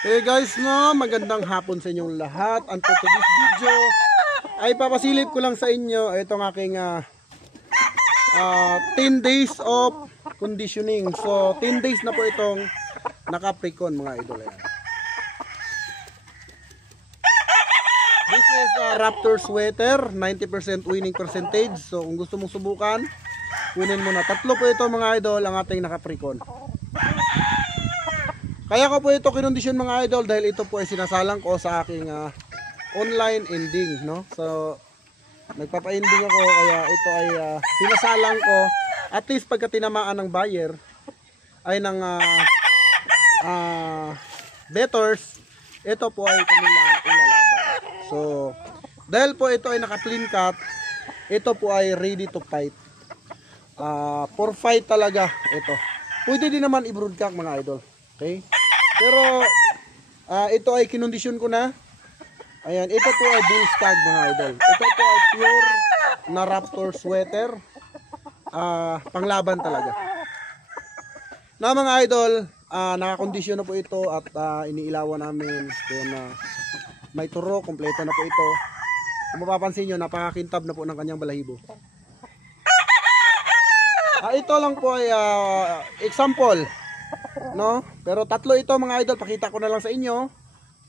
Hey guys, no, magandang hapon sa inyong lahat. And for today's video ay papasilip ko lang sa inyo itong aking 10 days of conditioning. So 10 days na po itong naka-precon mga idol. Ayan. This is a Raptor sweater, 90% winning percentage. So kung gusto mong subukan, kunin mo na. Tatlo po ito mga idol ang ating naka-precon. Kaya ko po ito kinondisyon mga idol dahil ito po ay sinasalang ko sa aking online ending, no? So nagpapa-ending ako kaya ito ay sinasalang ko at least pagka tinamaan ng buyer ay ng bettors, ito po ay kanilang ilalaban. So dahil po ito ay naka-clean cut, ito po ay ready to fight. For fight talaga ito. Pwede din naman i-broodcock mga idol. Okay? Pero ito ay kinondisyon ko na. Ayan, ito po ay bull stag mga idol. Ito po ay pure na Raptor sweater. Panglaban talaga. Na mga idol, nakakondisyon na po ito at iniilawan namin. Then, may turo, kompleto na po ito. Kung mapapansin nyo, napakakintab na po ng kanyang balahibo. Ito lang po ay example. No? Pero tatlo ito mga idol, pakita ko na lang sa inyo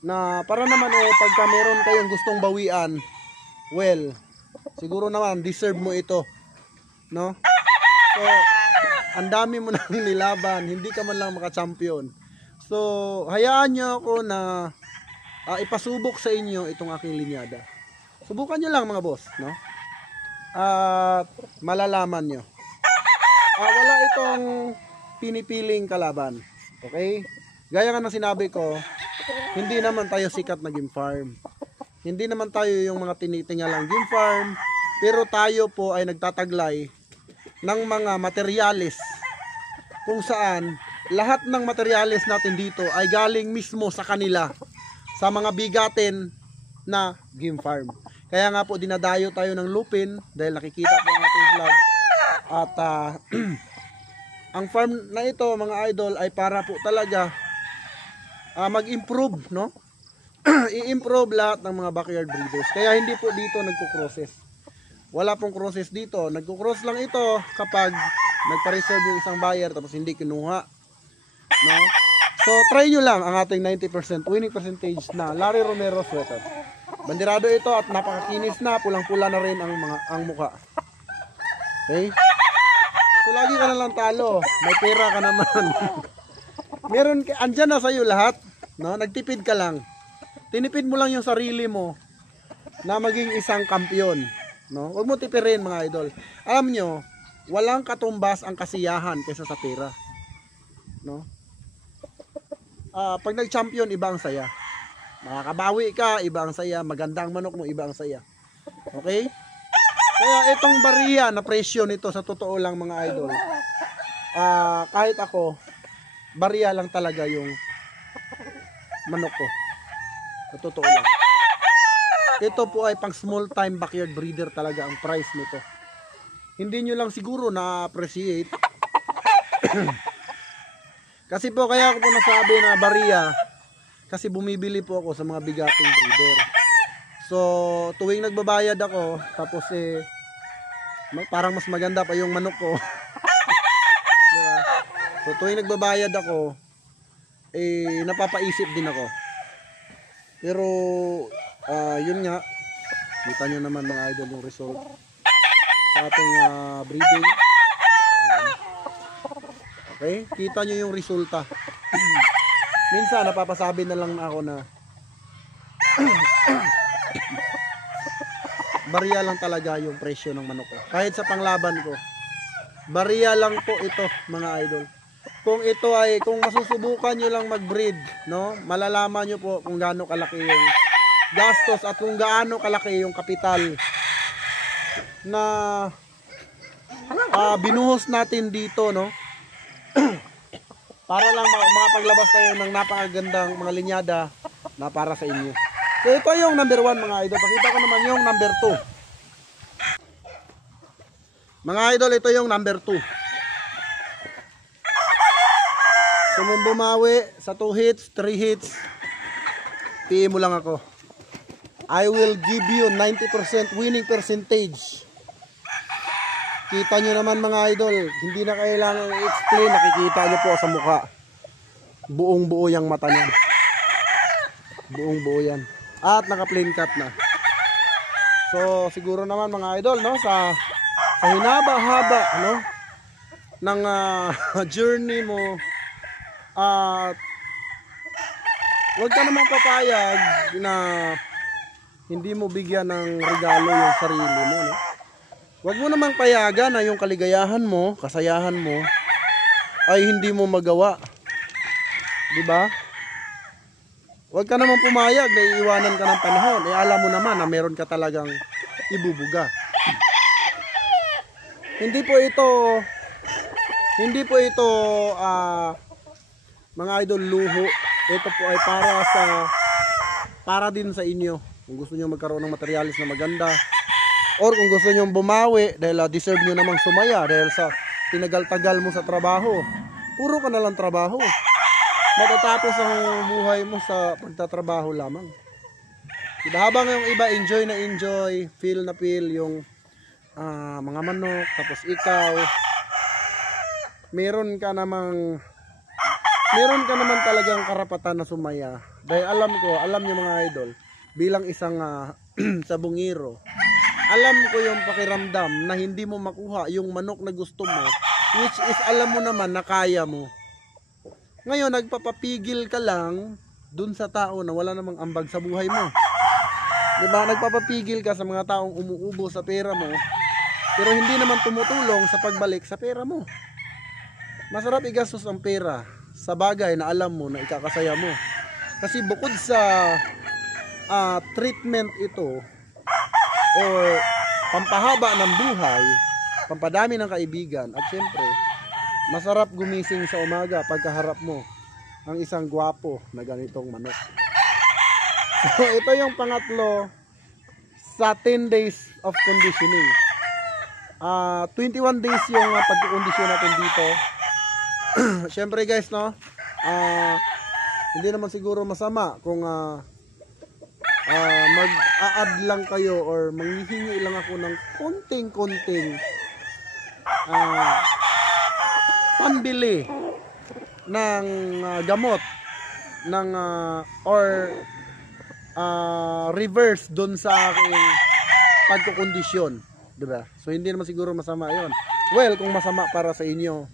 na para naman pagka meron kayong gustong bawian, well, siguro naman deserve mo ito, no? So, ang dami mo nang nilaban, hindi ka man lang maka-champion. So, hayaan nyo ako na ipasubok sa inyo itong aking linyada. Subukan nyo lang mga boss, no? At malalaman nyo. Wala itong pinipiling kalaban. Okay? Gaya nga ng sinabi ko, hindi naman tayo sikat na game farm. Hindi naman tayo yung mga tinitingalang game farm, pero tayo po ay nagtataglay ng mga materyales kung saan lahat ng materyales natin dito ay galing mismo sa kanila, sa mga bigatin na game farm. Kaya nga po dinadayo tayo ng lupin dahil nakikita po ang ating vlog at ang farm na ito mga idol ay para po talaga mag-improve, no? I-improve lahat ng mga backyard breeders. Kaya hindi po dito nagko-crosses. Wala pong crosses dito. Nagko-cross lang ito kapag nagpa-reserve yung isang buyer tapos hindi kinuha, no? So try nyo lang ang ating 90% winning percentage na Larry Romero sweater. Bandirado ito at napakakinis na, pulang-pula na rin ang mukha. Okay? So lagi ka na lang talo, may pera ka naman. Meron ka, andyan na sa'yo lahat, no? Nagtipid ka lang. Tinipid mo lang yung sarili mo na maging isang kampiyon, no? Huwag mo tipirin mga idol. Alam nyo, walang katumbas ang kasiyahan kaysa sa pera, no? Pag nag-champion, iba ang saya. Makakabawi ka, iba ang saya. Magandang manok mo, iba ang saya. Okay? Kaya itong bariya na presyo nito sa totoo lang mga idol, kahit ako, bariya lang talaga yung manok ko. Sa totoo lang. Ito po ay pang small time backyard breeder talaga ang price nito. Hindi nyo lang siguro na-appreciate. Kasi po kaya ako po nasabi na bariya, kasi bumibili po ako sa mga bigating breeder. So, tuwing nagbabayad ako, tapos parang mas maganda pa yung manok ko. Diba? So, tuwing nagbabayad ako, napapaisip din ako. Pero, yun nga, kita nyo naman mga idol yung result sa ating breeding. Okay? Kita nyo yung resulta. Minsan, napapasabi na lang ako na bariya lang talaga yung presyo ng manok ko. Kahit sa panglaban ko, bariya lang po ito mga idol. Kung masusubukan nyo lang mag-breed, no? Malalaman nyo po kung gaano kalaki yung gastos at kung gaano kalaki yung kapital na binuhos natin dito, no? Para lang makapaglabas tayo ng napakagandang mga linyada na para sa inyo. So ito yung number 1 mga idol. Pakita ko naman yung number 2. Mga idol, ito yung number 2. So Gusto mong bumawi sa 2 hits, 3 hits, PM mo lang ako. I will give you 90% winning percentage. Kita nyo naman mga idol, hindi na kailangan i-explain, nakikita nyo po sa mukha. Buong buo yung mata niyan. Buong buo yan. At naka plain cut na. So siguro naman mga idol, no, sa hinaba-haba, no, ng journey mo, at huwag ka namang papayag na hindi mo bigyan ng regalo yung sarili mo, no? Huwag mo namang payagan na yung kaligayahan mo, kasayahan mo ay hindi mo magawa. 'Di ba? Huwag ka namang pumayag na iiwanan ka ng panahon. Eh alam mo naman na meron ka talagang ibubuga. Hindi po ito mga idol luho. Ito po ay para din sa inyo. Kung gusto niyo magkaroon ng materialis na maganda, or kung gusto niyo bumawi dahil deserve niyo namang sumaya dahil sa tinagal-tagal mo sa trabaho. Puro ka na lang trabaho. Matatapos ang buhay mo sa pagtatrabaho lamang. Diba? Habang yung iba enjoy na enjoy, feel na feel yung mga manok, tapos ikaw meron ka naman talagang karapatan na sumaya. Dahil alam niyo mga idol, bilang isang sabungiro, alam ko yung pakiramdam na hindi mo makuha yung manok na gusto mo, which is alam mo naman na kaya mo. Ngayon nagpapapigil ka lang dun sa tao na wala namang ambag sa buhay mo. Diba? Nagpapapigil ka sa mga taong umuubo sa pera mo, pero hindi naman tumutulong sa pagbalik sa pera mo. Masarap igastos ang pera sa bagay na alam mo na ikakasaya mo. Kasi bukod sa treatment ito or pampahaba ng buhay, pampadami ng kaibigan, at syempre masarap gumising sa umaga pagkaharap mo ang isang gwapo na ganitong manok. So ito yung pangatlo sa 10 days of conditioning. 21 days yung pagkukondisyon natin dito. Syempre guys, no, hindi naman siguro masama kung mag-a-add lang kayo or manghihingi lang ako ng konting pambili ng gamot ng or reverse dun sa aking pagkukondisyon, diba? So hindi naman siguro masama yon. Well, kung masama para sa inyo,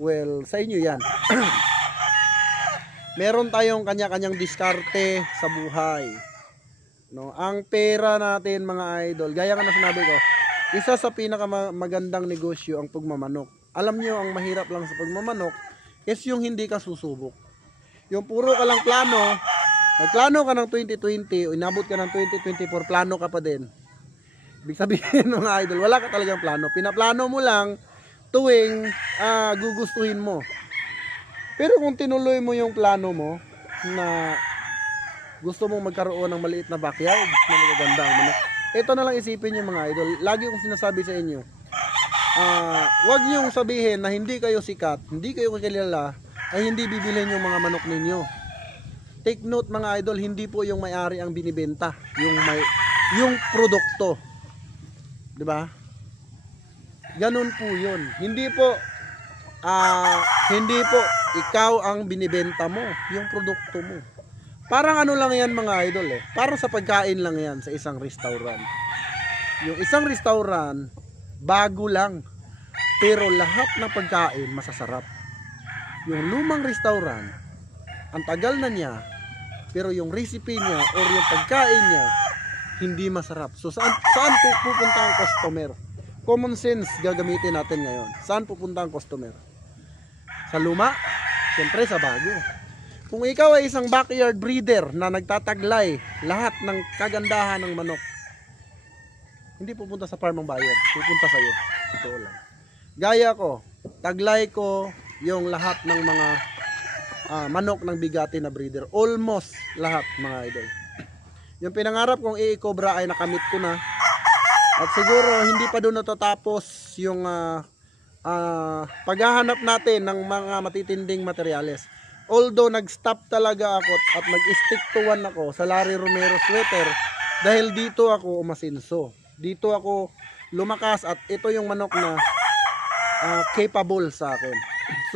well, sa inyo yan. Meron tayong kanya-kanyang diskarte sa buhay, no? Ang pera natin mga idol, gaya nga na sinabi ko, isa sa pinakamagandang negosyo ang pagmamanok. Alam nyo, ang mahirap lang sa pagmamanok is yung hindi ka susubok. Yung puro ka lang plano, nagplano ka ng 2020, inabot ka ng 2024, plano ka pa din. Ibig sabihin mga idol, wala ka talagang plano. Pinaplano mo lang tuwing gugustuhin mo. Pero kung tinuloy mo yung plano mo na gusto mong magkaroon ng maliit na backyard na magagandang manok, ito na lang isipin nyo mga idol. Lagi kong sinasabi sa inyo, wag nyong sabihin na hindi kayo sikat, hindi kayo kakilala, ay hindi bibilhin yung mga manok ninyo. Take note mga idol, hindi po yung may-ari ang binibenta, yung produkto. 'Di ba? Ganun po 'yun. Hindi po ikaw ang binibenta mo, yung produkto mo. Parang ano lang 'yan mga idol eh. Parang sa pagkain lang 'yan sa isang restaurant. Yung isang restaurant bago lang, pero lahat ng pagkain masasarap. Yung lumang restaurant, ang tagal na niya, pero yung recipe niya or yung pagkain niya hindi masarap. So saan pupunta ang customer? Common sense gagamitin natin ngayon. Saan pupunta ang customer? Sa luma? Siyempre sa bago. Kung ikaw ay isang backyard breeder na nagtataglay lahat ng kagandahan ng manok, hindi pupunta sa farm ng buyer, pupunta sa iyo. Ito lang. Gaya ko, taglay ko yung lahat ng mga manok ng bigati na breeder. Almost lahat mga idol. Yung pinangarap kong i-cobra ay nakamit ko na. At siguro hindi pa doon natatapos yung paghahanap natin ng mga matitinding materyales. Although nag-stop talaga ako at nag-stick to one ako sa Larry Romero sweater dahil dito ako umasinso. Dito ako lumakas at ito yung manok na capable sa akin.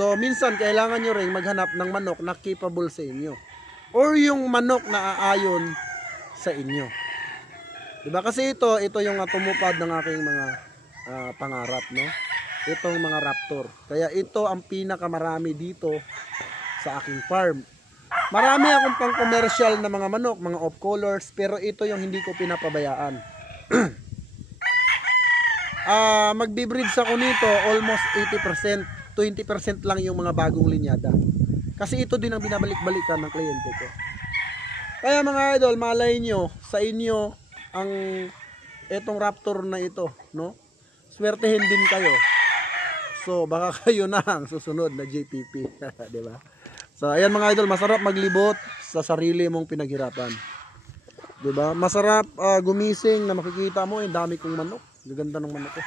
So minsan kailangan nyo rin maghanap ng manok na capable sa inyo or yung manok na aayon sa inyo. Diba? Kasi ito yung tumupad ng aking mga pangarap, no? Itong mga raptor. Kaya ito ang pinakamarami dito sa aking farm. Marami akong pang commercial na mga manok, mga off colors, pero ito yung hindi ko pinapabayaan. Magbe-breeds ako nito almost 80%, 20% lang yung mga bagong linyada. Kasi ito din ang binabalik-balikan ng kliyente ko. Kaya mga idol, malay nyo sa inyo ang etong raptor na ito, no? Swertehin din kayo. So baka kayo na ang susunod na JPP, 'di ba? So ayan mga idol, masarap maglibot sa sarili mong pinaghirapan. 'Di ba? Masarap gumising na makikita mo yung dami kong manok. Gaganda ng manok ko.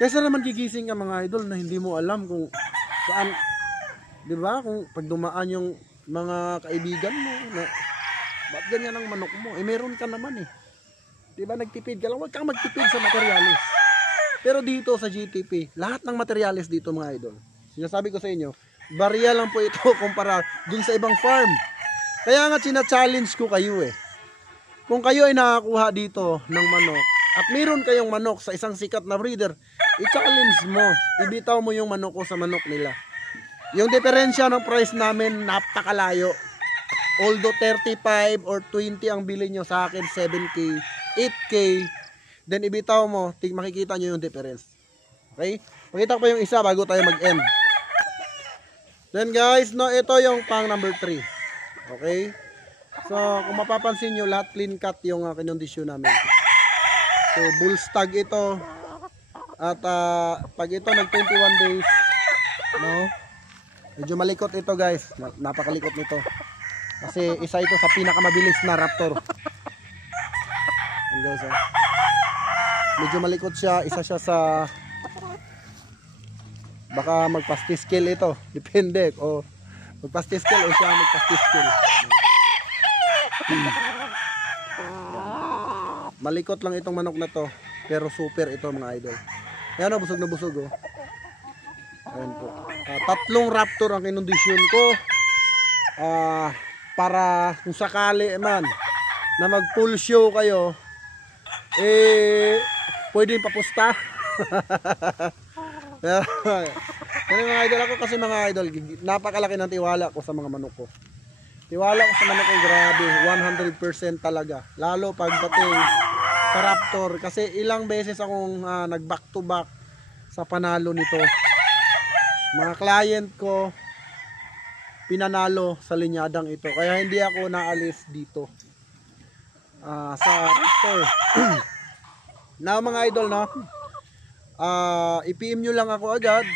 Kaysa naman gigising ka mga idol na hindi mo alam kung saan, 'di ba? Kung pag dumaan yung mga kaibigan mo na ba't ganyan ang manok mo? Eh meron ka naman eh. 'Di ba nagtipid ka lang? Huwag kang magtipid sa materyales. Pero dito sa GTP, lahat ng materyales dito mga idol. Sinasabi ko sa inyo, barya lang po ito kumpara dun sa ibang farm. Kaya nga china-challenge ko kayo eh. Kung kayo ay nakakuha dito ng manok at meron kayong manok sa isang sikat na breeder, i-challenge mo. Ibitaw mo yung manok ko sa manok nila. Yung diferensya ng price namin napakalayo. Although 35 or 20 ang bili nyo sa akin, 7K, 8K, then ibitaw mo, makikita nyo yung difference. Okay? Pakita ko pa yung isa bago tayo mag-end. Then guys, no, ito yung pang number 3. Okay? So, kung mapapansin nyo, lahat clean cut yung kinondisyon namin. So, bull stag ito. At pag ito nag 21 days, no? Medyo malikot ito guys. Napakalikot nito. Kasi isa ito sa pinakamabilis na raptor. And guys, medyo malikot siya. Isa siya sa baka magpastiskil ito. Depende. O magpastiskil o siya magpastiskil. Malikot lang itong manok na to. Pero super ito mga idol. Ayan o, busog na busog o. Ayan po. 3 raptor ang kinondisyon ko. Para kung sakali man na mag full show kayo, pwedeng papusta. Yan mga idol ako kasi mga idol, napakalaki ng tiwala ko sa mga manok ko. Tiwala ko sa manok ko, grabe, 100% talaga. Lalo pagdating sa raptor kasi ilang beses akong nag back to back sa panalo nito. Mga client ko pinanalo sa linyadang ito. Kaya hindi ako naalis dito sa raptor. Now mga idol, no? I-PM nyo lang ako agad